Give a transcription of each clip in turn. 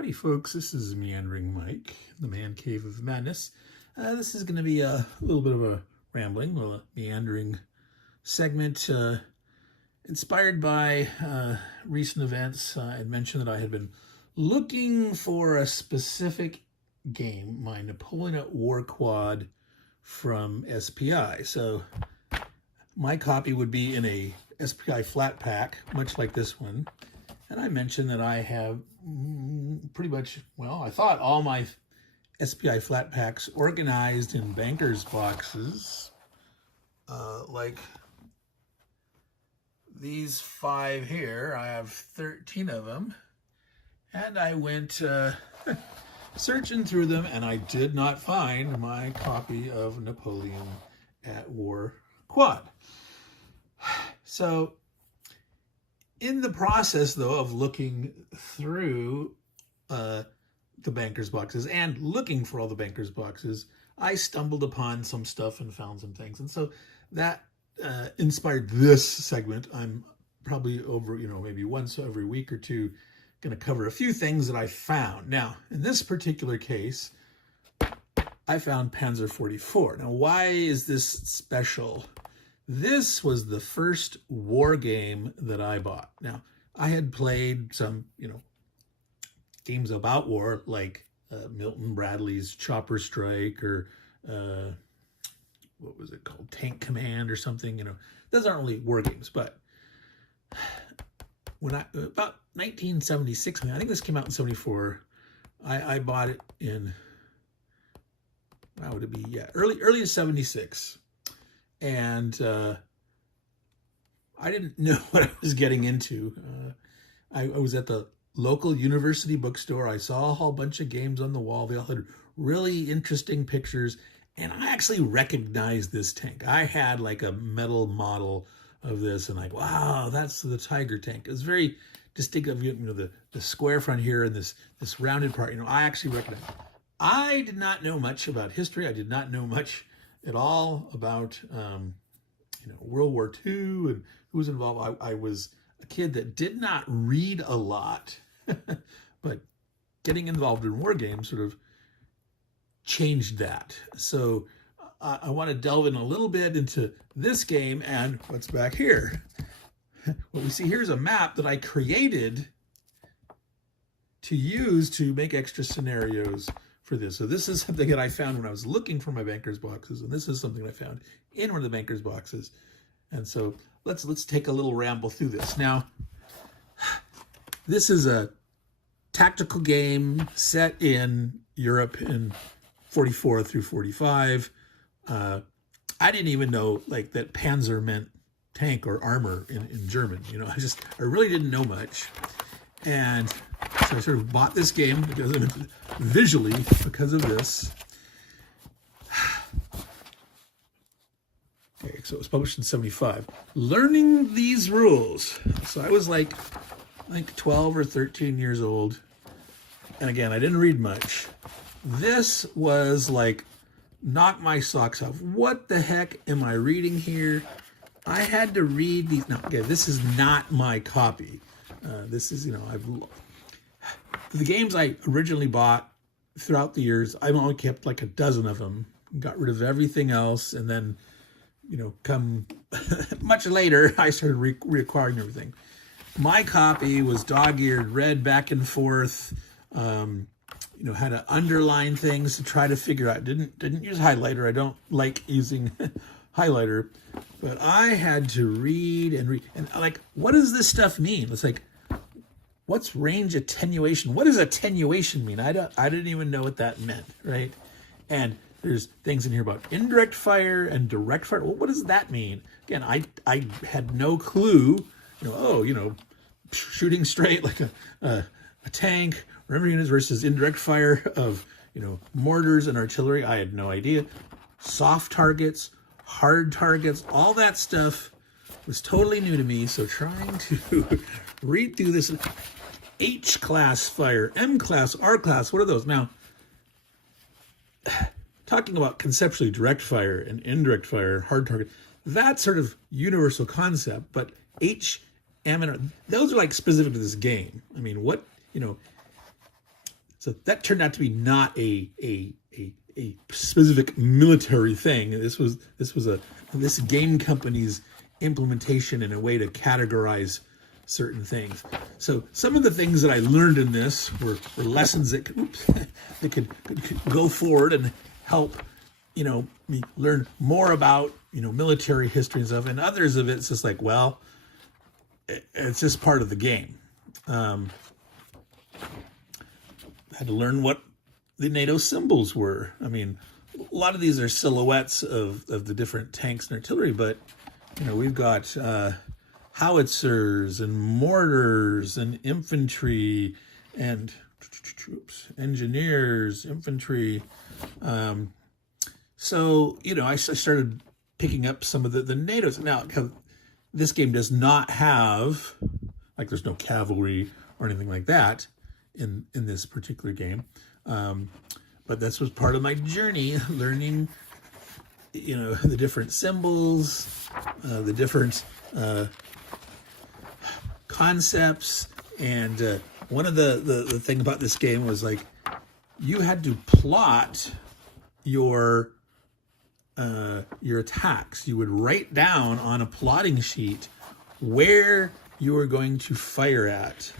Howdy folks, this is Meandering Mike, the man cave of madness. This is going to be a little bit of a rambling, a meandering segment inspired by recent events. I had mentioned that I had been looking for a specific game, my Napoleon War Quad from SPI. So my copy would be in a SPI flat pack, much like this one. And I mentioned that I have pretty much, well, I thought all my SPI flat packs organized in bankers boxes, like these 5 here. I have 13 of them. And I went searching through them, and I did not find my copy of Napoleon at War Quad. So in the process, though, of looking through the bankers boxes and looking for all the bankers boxes, I stumbled upon some stuff and found some things. And so that inspired this segment. I'm probably over, maybe once every week or two, going to cover a few things that I found. Now, in this particular case, I found Panzer 44. Now, why is this special? This was the first war game that I bought. Now, I had played some, games about war, like Milton Bradley's Chopper Strike, or what was it called? Tank Command or something. Those aren't really war games. But when about 1976, I think this came out in 74. I bought it in, how would it be? Yeah, early 76. And I didn't know what I was getting into. I was at the local university bookstore. I saw a whole bunch of games on the wall. They all had really interesting pictures. And I actually recognized this tank. I had like a metal model of this, and like, wow, that's the Tiger tank. It was very distinctive, the square front here and this rounded part. I actually recognized it. I did not know much about history. I did not know much at all about World War II and who was involved. I was a kid that did not read a lot, but getting involved in war games sort of changed that. So I want to delve in a little bit into this game and what's back here. What we see here is a map that I created to use to make extra scenarios for this. So this is something that I found when I was looking for my bankers boxes, and this is something I found in one of the bankers boxes. And so let's take a little ramble through this. Now, this is a tactical game set in Europe in 44 through 45. I didn't even know that Panzer meant tank or armor in German. I really didn't know much. And so I sort of bought this game visually because of this. Okay, so it was published in 75. Learning these rules. So I was like 12 or 13 years old. And again, I didn't read much. This was like, knock my socks off. What the heck am I reading here? I had to read these. Now, again, this is not my copy. This is, the games I originally bought throughout the years, I've only kept like a dozen of them, got rid of everything else, and then, come much later, I started reacquiring everything. My copy was dog-eared, read back and forth, had to underline things to try to figure out. Didn't use highlighter. I don't like using highlighter, but I had to read and read. And what does this stuff mean? It's like, what's range attenuation? What does attenuation mean? I didn't even know what that meant, right? And there's things in here about indirect fire and direct fire. Well, what does that mean? Again, I had no clue. Shooting straight like a tank, remember units versus indirect fire of mortars and artillery. I had no idea. Soft targets, hard targets, all that stuff was totally new to me. So trying to read through this. H-class fire, M-class, R-class, what are those? Now, talking about conceptually direct fire and indirect fire, hard target, that sort of universal concept, but H, M, and R, those are like specific to this game. I mean, what, So that turned out to be not a specific military thing. This was this game company's implementation in a way to categorize certain things. So some of the things that I learned in this were lessons that could go forward and help, you know, me learn more about, you know, military history and stuff. And others of it's just like, well, it's just part of the game. I had to learn what the NATO symbols were. I mean, a lot of these are silhouettes of the different tanks and artillery, but, you know, we've got howitzers and mortars and infantry and troops, engineers, infantry. So, you know, I started picking up some of the NATO's. Now, this game does not have, like, there's no cavalry or anything like that in this particular game. But this was part of my journey, learning, you know, the different symbols, the different concepts. And one of the thing about this game was, like, you had to plot your attacks. You would write down on a plotting sheet where you were going to fire at,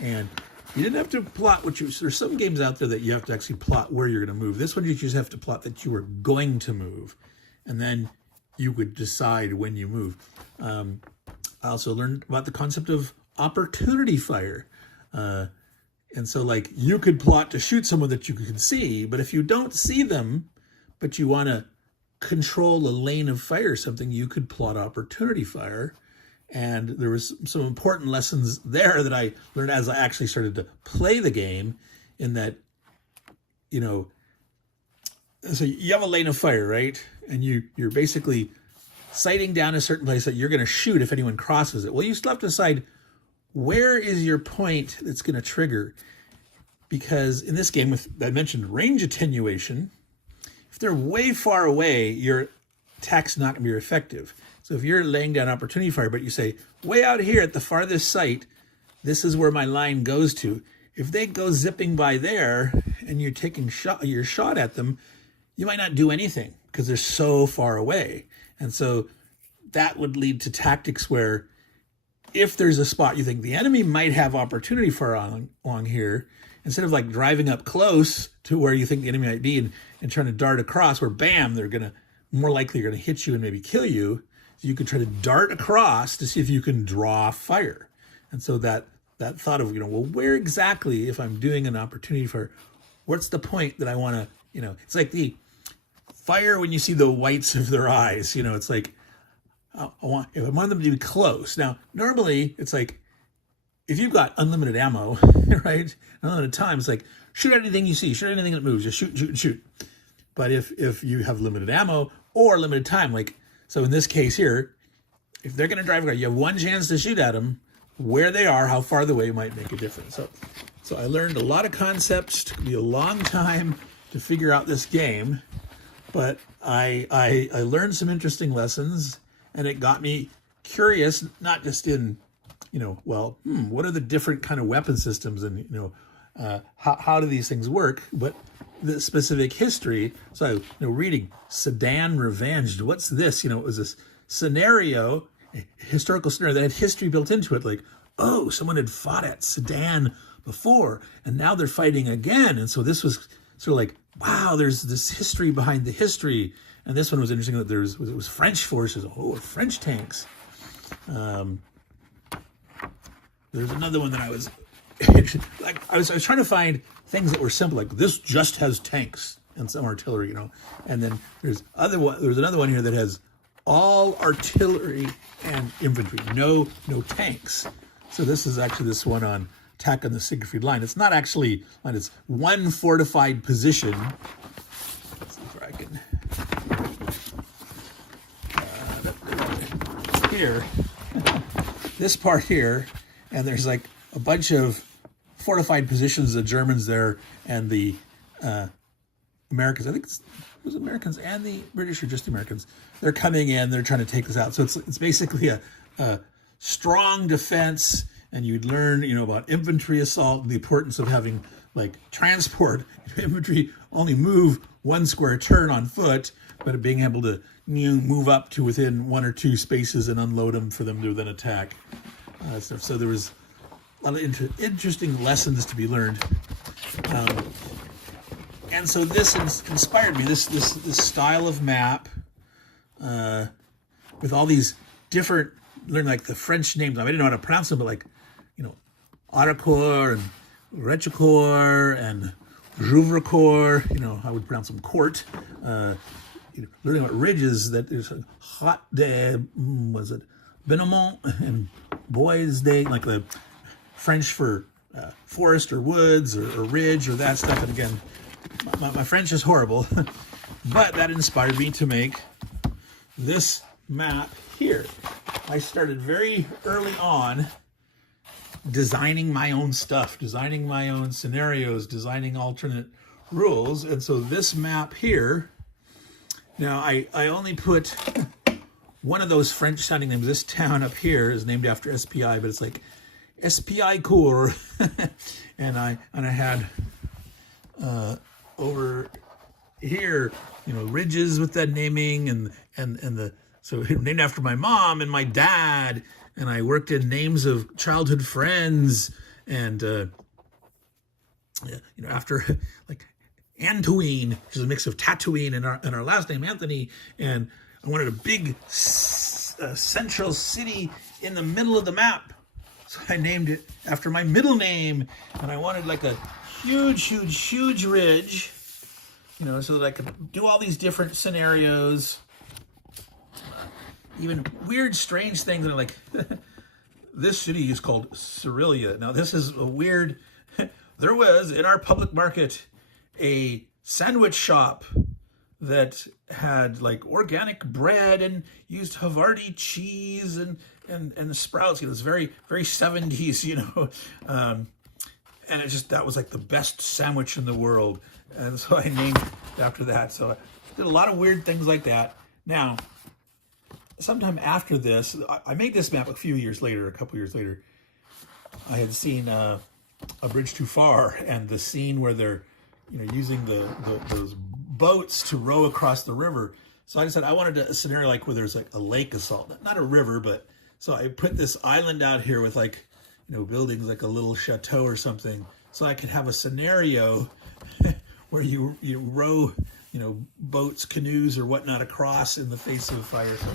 and you didn't have to plot there's some games out there that you have to actually plot where you're going to move. This one you just have to plot that you were going to move, and then you would decide when you move. I also learned about the concept of opportunity fire. And so, like, you could plot to shoot someone that you can see, but if you don't see them, but you want to control a lane of fire or something, you could plot opportunity fire. And there was some important lessons there that I learned as I actually started to play the game, in that, you know, so you have a lane of fire, right? And you're basically sighting down a certain place that you're going to shoot if anyone crosses it. Well, you still have to decide, where is your point that's going to trigger? Because in this game, with, I mentioned range attenuation, if they're way far away, your attack's not going to be effective. So if you're laying down opportunity fire, but you say, way out here at the farthest site, this is where my line goes to. If they go zipping by there and you're taking your shot at them, you might not do anything because they're so far away. And so that would lead to tactics where, if there's a spot you think the enemy might have opportunity fire along here, instead of, like, driving up close to where you think the enemy might be and trying to dart across, where bam, they're more likely going to hit you and maybe kill you. So you could try to dart across to see if you can draw fire. And so that thought of, you know, well, where exactly, if I'm doing an opportunity fire, what's the point that I want to, you know, it's like the fire when you see the whites of their eyes, you know, it's like, if I want them to be close. Now, normally it's like, if you've got unlimited ammo, right, unlimited time, it's like, shoot anything you see, shoot anything that moves, just shoot, shoot, shoot. But if you have limited ammo or limited time, like, so in this case here, if they're going to drive a car, you have one chance to shoot at them. Where they are, how far away might make a difference. So I learned a lot of concepts. It took me a long time to figure out this game, but I learned some interesting lessons, and it got me curious, not just in, you know, well, what are the different kind of weapon systems, and, you know, how do these things work, but the specific history. So, you know, reading Sedan Revenged, what's this? You know, it was this scenario, a historical scenario that had history built into it. Like, oh, someone had fought at Sedan before, and now they're fighting again. And so this was sort of like, wow, there's this history behind the history. And this one was interesting that it was French forces, French tanks. There's another one that I was like, I was trying to find things that were simple, like this just has tanks and some artillery, you know. And then there's another one here that has all artillery and infantry, no tanks. So this is actually this one on attack on the Siegfried line. It's not actually line, it's one fortified position. Let's see if I can here, this part here, and there's like a bunch of fortified positions, the Germans there and the Americans. I think it was Americans and the British, or just the Americans. They're coming in, they're trying to take this out. So it's basically a strong defense, and you'd learn, you know, about infantry assault and the importance of having like transport infantry only move 1 square turn on foot, but being able to move up to within 1 or 2 spaces and unload them for them to then attack. So there was a lot of interesting lessons to be learned. And so this inspired me, this style of map, with all these different, learn like the French names. I didn't know how to pronounce them, but like, Autocor and Retrocore and Jouvrecore, I would pronounce them court. Learning about ridges, that there's a hot day, was it Benomont and Bois Day, like the French for forest or woods or ridge or that stuff. And again, my French is horrible, but that inspired me to make this map here. I started very early on designing my own stuff, designing my own scenarios, designing alternate rules. And so this map here, now I only put one of those French sounding names. This town up here is named after SPI, but it's like SPI Cour. and I had over here, ridges with that naming and so named after my mom and my dad. And I worked in names of childhood friends, and after like Antoine, which is a mix of Tatooine and our last name Anthony. And I wanted a big central city in the middle of the map, so I named it after my middle name. And I wanted like a huge ridge, so that I could do all these different scenarios. Even weird, strange things that are like, this city is called Cyrilia. Now, this is a weird, there was in our public market a sandwich shop that had like organic bread and used Havarti cheese and sprouts. It was very, very 70s, and that was like the best sandwich in the world. And so I named it after that. So I did a lot of weird things like that. Now, sometime after this, I made this map a couple years later. I had seen A Bridge Too Far, and the scene where they're, using those boats to row across the river. So I decided I wanted a scenario like where there's like a lake assault, not a river, but so I put this island out here with like, buildings like a little chateau or something, so I could have a scenario where you row, boats, canoes, or whatnot across in the face of fire. So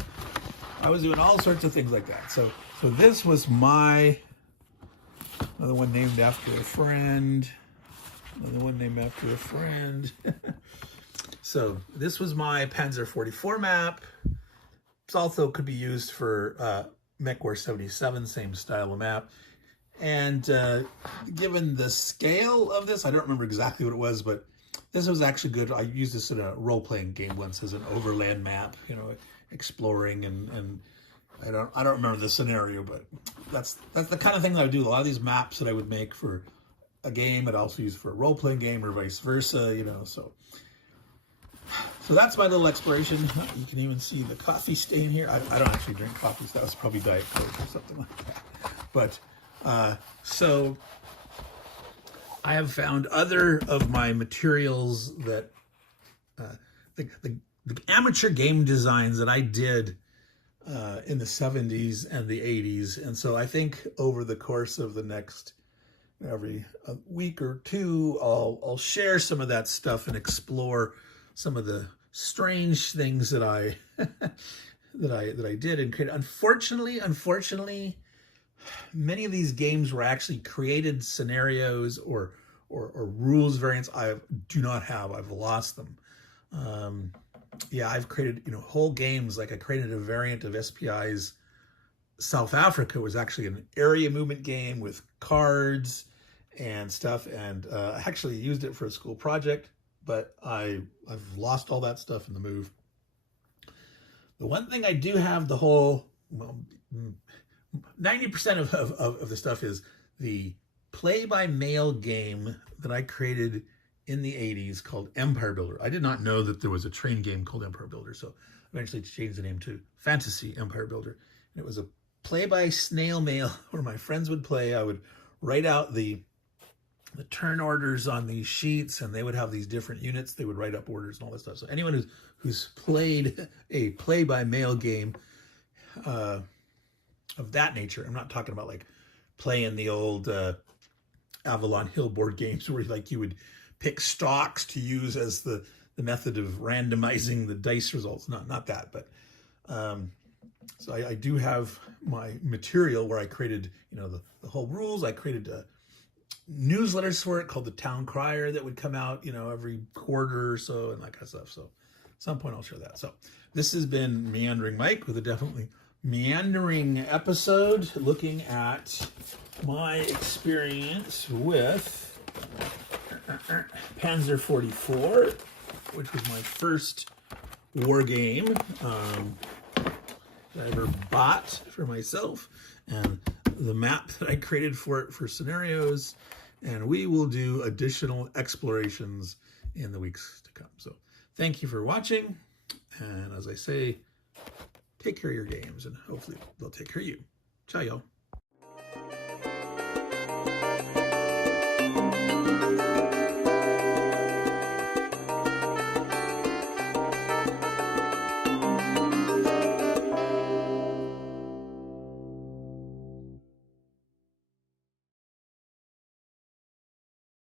I was doing all sorts of things like that. So this was another one named after a friend. So this was my Panzer 44 map. It also could be used for Mech War 77, same style of map. And given the scale of this, I don't remember exactly what it was, but this was actually good. I used this in a role-playing game once as an overland map, exploring, and I don't remember the scenario, but that's the kind of thing that I would do. A lot of these maps that I would make for a game, I'd also use for a role-playing game or vice versa, so that's my little exploration. You can even see the coffee stain here. I don't actually drink coffee, so that was probably Diet Coke or something like that. But so I have found other of my materials that the amateur game designs that I did in the 70s and the 80s. And so I think over the course of the next every week or two, I'll share some of that stuff and explore some of the strange things that I that I did and created. Unfortunately, many of these games were actually created scenarios or rules variants I do not have. I've lost them. I've created whole games. Like I created a variant of SPI's South Africa. It was actually an area movement game with cards and stuff, and I actually used it for a school project, but I've lost all that stuff in the move. The one thing I do have, the whole 90% of the stuff is the play-by-mail game that I created in the 80s called Empire Builder. I did not know that there was a train game called Empire Builder, so eventually changed the name to Fantasy Empire Builder. And it was a play by snail mail where my friends would play. I would write out the the turn orders on these sheets, and they would have these different units. They would write up orders and all this stuff. So anyone who's played a play-by-mail game of that nature, I'm not talking about like playing the old Avalon Hill board games where like you would pick stocks to use as the method of randomizing the dice results. Not that, but so I do have my material where I created, you know, the whole rules. I created newsletters for it called the Town Crier that would come out, you know, every quarter or so and that kind of stuff. So at some point I'll share that. So this has been Meandering Mike with a definitely meandering episode looking at my experience with Panzer 44, which was my first war game that I ever bought for myself, and the map that I created for it for scenarios. And we will do additional explorations in the weeks to come. So thank you for watching. And as I say, take care of your games, and hopefully they'll take care of you. Ciao, y'all.